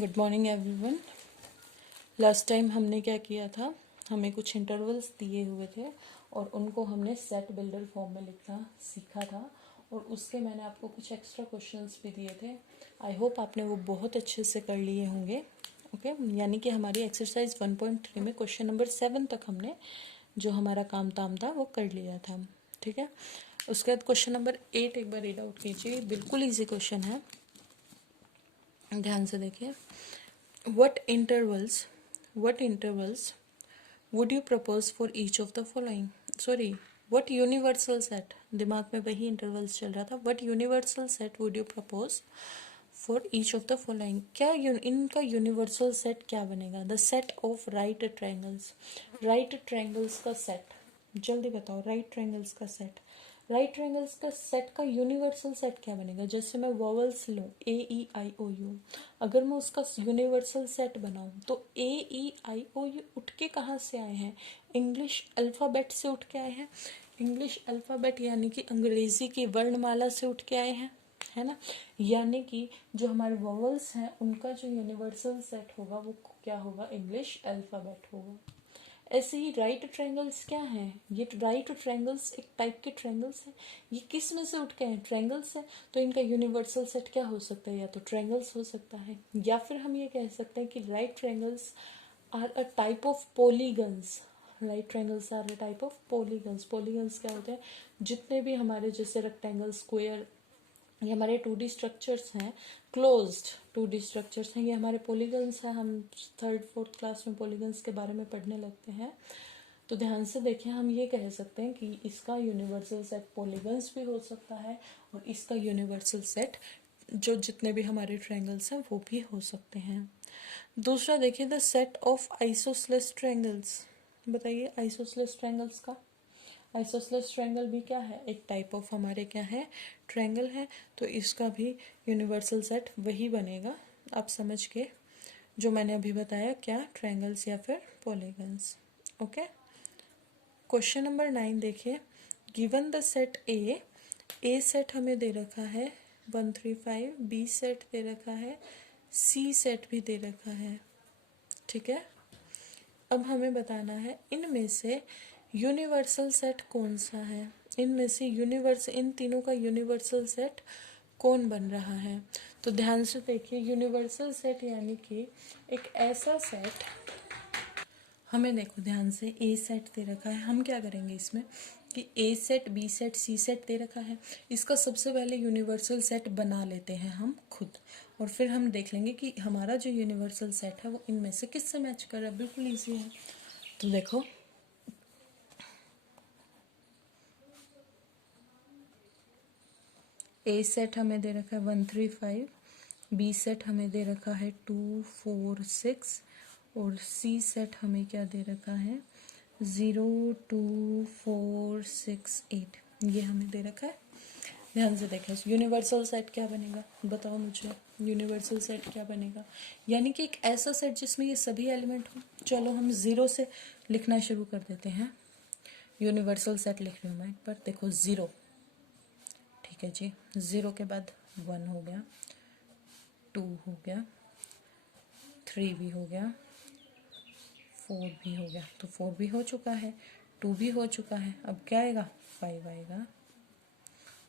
Good morning everyone. Last time हमने क्या किया था, हमें कुछ इंटरवल्स दिए हुए थे और उनको हमने सेट बिल्डर फॉर्म में लिखना सीखा था और उसके मैंने आपको कुछ एक्स्ट्रा क्वेश्चंस भी दिए थे। आई होप आपने वो बहुत अच्छे से कर लिए होंगे। ओके, यानी कि हमारी एक्सरसाइज 1.3 में क्वेश्चन नंबर 7 तक हमने जो हमारा काम ताम था वो कर लिया था। ठीक है, उसके बाद क्वेश्चन नंबर 8 एक बार रीड आउट कीजिए। बिल्कुल ईजी क्वेश्चन है, ध्यान से देखिए। What intervals would you propose for each of the following? Sorry, what universal set? दिमाग में वही intervals चल रहा था. What universal set would you propose for each of the following? क्या इनका universal set क्या बनेगा? The set of right triangles. Right triangles का set. जल्दी बताओ, right triangles का set. राइट ट्रायंगल्स का सेट का यूनिवर्सल सेट क्या बनेगा? जैसे मैं वॉवल्स लूँ AEIOU, अगर मैं उसका यूनिवर्सल सेट बनाऊँ तो AEIOU उठ के कहाँ से आए हैं? इंग्लिश अल्फ़ाबेट से उठ के आए हैं। इंग्लिश अल्फ़ाबेट यानी कि अंग्रेज़ी की वर्णमाला से उठ के आए हैं, है ना। यानी कि जो हमारे वॉवल्स हैं उनका जो यूनिवर्सल सेट होगा वो क्या होगा? इंग्लिश अल्फ़ाबेट होगा। ऐसे ही राइट ट्रायंगल्स क्या हैं? ये राइट ट्रायंगल्स एक टाइप के ट्रायंगल्स हैं। ये किस में से उठ के हैं? ट्रायंगल्स है। तो इनका यूनिवर्सल सेट क्या हो सकता है? या तो ट्रायंगल्स हो सकता है, या फिर हम ये कह सकते हैं कि right triangles are a type of polygons. Right triangles are a type of polygons. Polygons क्या होते हैं? जितने भी हमारे जैसे रेक्टेंगल, स्क्वायर, ये हमारे 2D स्ट्रक्चर्स हैं, क्लोज्ड 2D स्ट्रक्चर्स हैं, ये हमारे पॉलीगन्स हैं। हम 3rd-4th क्लास में पॉलीगन्स के बारे में पढ़ने लगते हैं। तो ध्यान से देखें, हम ये कह सकते हैं कि इसका यूनिवर्सल सेट पॉलीगन्स भी हो सकता है और इसका यूनिवर्सल सेट जो जितने भी हमारे ट्रायंगल्स हैं वो भी हो सकते हैं। दूसरा देखिए, the set of isosceles triangles. बताइए, आइसोसेलेस ट्रायंगल्स का, आइसोसेलेस ट्रायंगल भी क्या है? एक टाइप ऑफ हमारे क्या है? ट्रायंगल है। तो इसका भी यूनिवर्सल सेट वही बनेगा, आप समझ के, जो मैंने अभी बताया, क्या ट्रायंगल्स या फिर पॉलीगन्स। ओके, क्वेश्चन नंबर 9 देखिए। Given the set A set हमें दे रखा है 135, बी सेट दे रखा है, सी सेट भी दे रखा है। ठीक है, अब हमें बताना है इनमें से यूनिवर्सल सेट कौन सा है। इनमें से इन तीनों का यूनिवर्सल सेट कौन बन रहा है? तो ध्यान से देखिए, यूनिवर्सल सेट यानी कि एक ऐसा सेट, हमें देखो ध्यान से, ए सेट दे रखा है। हम क्या करेंगे इसमें कि ए सेट, बी सेट, सी सेट दे रखा है, इसका सबसे पहले यूनिवर्सल सेट बना लेते हैं हम खुद, और फिर हम देख लेंगे कि हमारा जो यूनिवर्सल सेट है वो इनमें से किससे मैच कर रहा है। बिल्कुल ईजी है। तो देखो, ए सेट हमें दे रखा है 135, बी सेट हमें दे रखा है 2 4 6 और सी सेट हमें क्या दे रखा है? 0 2 4 6 8, ये हमें दे रखा है। ध्यान से देखें, यूनिवर्सल सेट क्या बनेगा? बताओ मुझे, यूनिवर्सल सेट क्या बनेगा? यानी कि एक ऐसा सेट जिसमें ये सभी एलिमेंट हो। चलो हम 0 से लिखना शुरू कर देते हैं। यूनिवर्सल सेट लिख रही हूँ मैं एक बार, देखो 0, ठीक है जी। 0 के बाद 1 हो गया, 2 हो गया, 3 भी हो गया, 4 भी हो गया, तो 4 भी हो चुका है, 2 भी हो चुका है। अब क्या आएगा? 5 आएगा,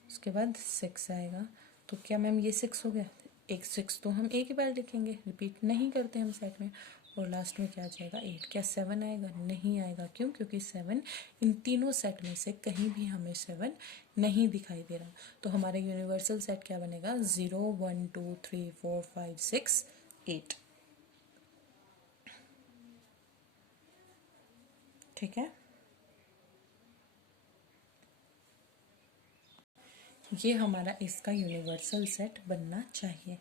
उसके बाद 6 आएगा। तो क्या मैम ये 6 हो गया? एक 6 तो हम एक ही बार लिखेंगे, रिपीट नहीं करते हम सेट में। और लास्ट में क्या आ जाएगा? 8। क्या 7 आएगा? नहीं आएगा। क्यों? क्योंकि 7 इन तीनों सेट में से कहीं भी हमें 7 नहीं दिखाई दे रहा। तो हमारा यूनिवर्सल सेट क्या बनेगा? 0 1 2 3 4 5 6 8। ठीक है, ये हमारा इसका यूनिवर्सल सेट बनना चाहिए।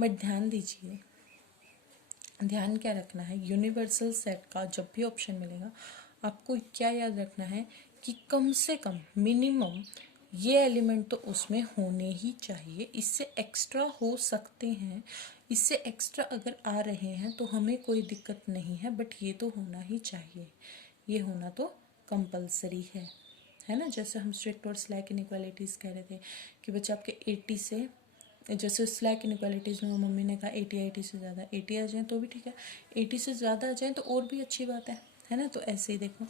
बट ध्यान दीजिए, ध्यान क्या रखना है, यूनिवर्सल सेट का जब भी ऑप्शन मिलेगा आपको क्या याद रखना है कि कम से कम मिनिमम ये एलिमेंट तो उसमें होने ही चाहिए। इससे एक्स्ट्रा हो सकते हैं, इससे एक्स्ट्रा अगर आ रहे हैं तो हमें कोई दिक्कत नहीं है, बट ये तो होना ही चाहिए, ये होना तो कंपलसरी है ना। जैसे हम स्ट्रिक्ट और स्लैक इनइक्वालिटीज़ कह रहे थे कि बच्चे आपके 80 से जैसे स्लैक इनक्वालिटीज़ में मम्मी ने कहा 80 से ज़्यादा, 80 आ जाए तो भी ठीक है, 80 से ज़्यादा आ जाए तो और भी अच्छी बात है ना। तो ऐसे ही देखो,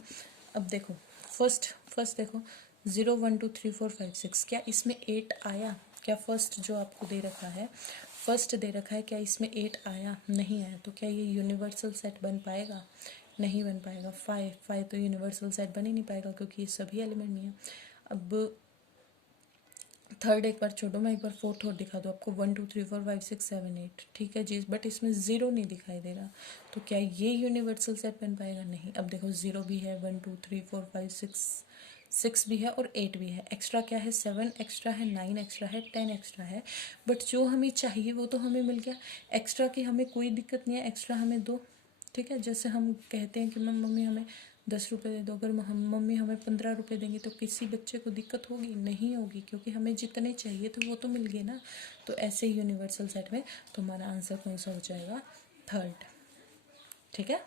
अब देखो फर्स्ट देखो 0 1 2 3 4 5 6, क्या इसमें 8 आया? क्या फर्स्ट जो आपको दे रखा है, फर्स्ट दे रखा है, क्या इसमें 8 आया? नहीं आया। तो क्या ये यूनिवर्सल सेट बन पाएगा? नहीं बन पाएगा। 5 तो यूनिवर्सल सेट बन ही नहीं पाएगा क्योंकि ये सभी एलिमेंट नहीं है। अब थर्ड एक बार छोड़ो, मैं एक बार फोर्थ और दिखा दूँ आपको, 1 2 3 4 5 6 7 8, ठीक है जी, बट इसमें ज़ीरो नहीं दिखाई दे रहा। तो क्या ये यूनिवर्सल सेट बन पाएगा? नहीं। अब देखो 0 भी है, 1 2 3 4 5 6 भी है और 8 भी है। एक्स्ट्रा क्या है? 7 एक्स्ट्रा है, 9 एक्स्ट्रा है, 10 एक्स्ट्रा है। बट जो हमें चाहिए वो तो हमें मिल गया। एक्स्ट्रा की हमें कोई दिक्कत नहीं है, एक्स्ट्रा हमें दो, ठीक है। जैसे हम कहते हैं कि मम्मी हमें 10 रुपये दे दो, अगर मम्मी हमें 15 रुपये देंगी तो किसी बच्चे को दिक्कत होगी? नहीं होगी, क्योंकि हमें जितने चाहिए तो वो तो मिल गए ना। तो ऐसे यूनिवर्सल सेट में तुम्हारा आंसर कौन सा हो जाएगा? थर्ड, ठीक है।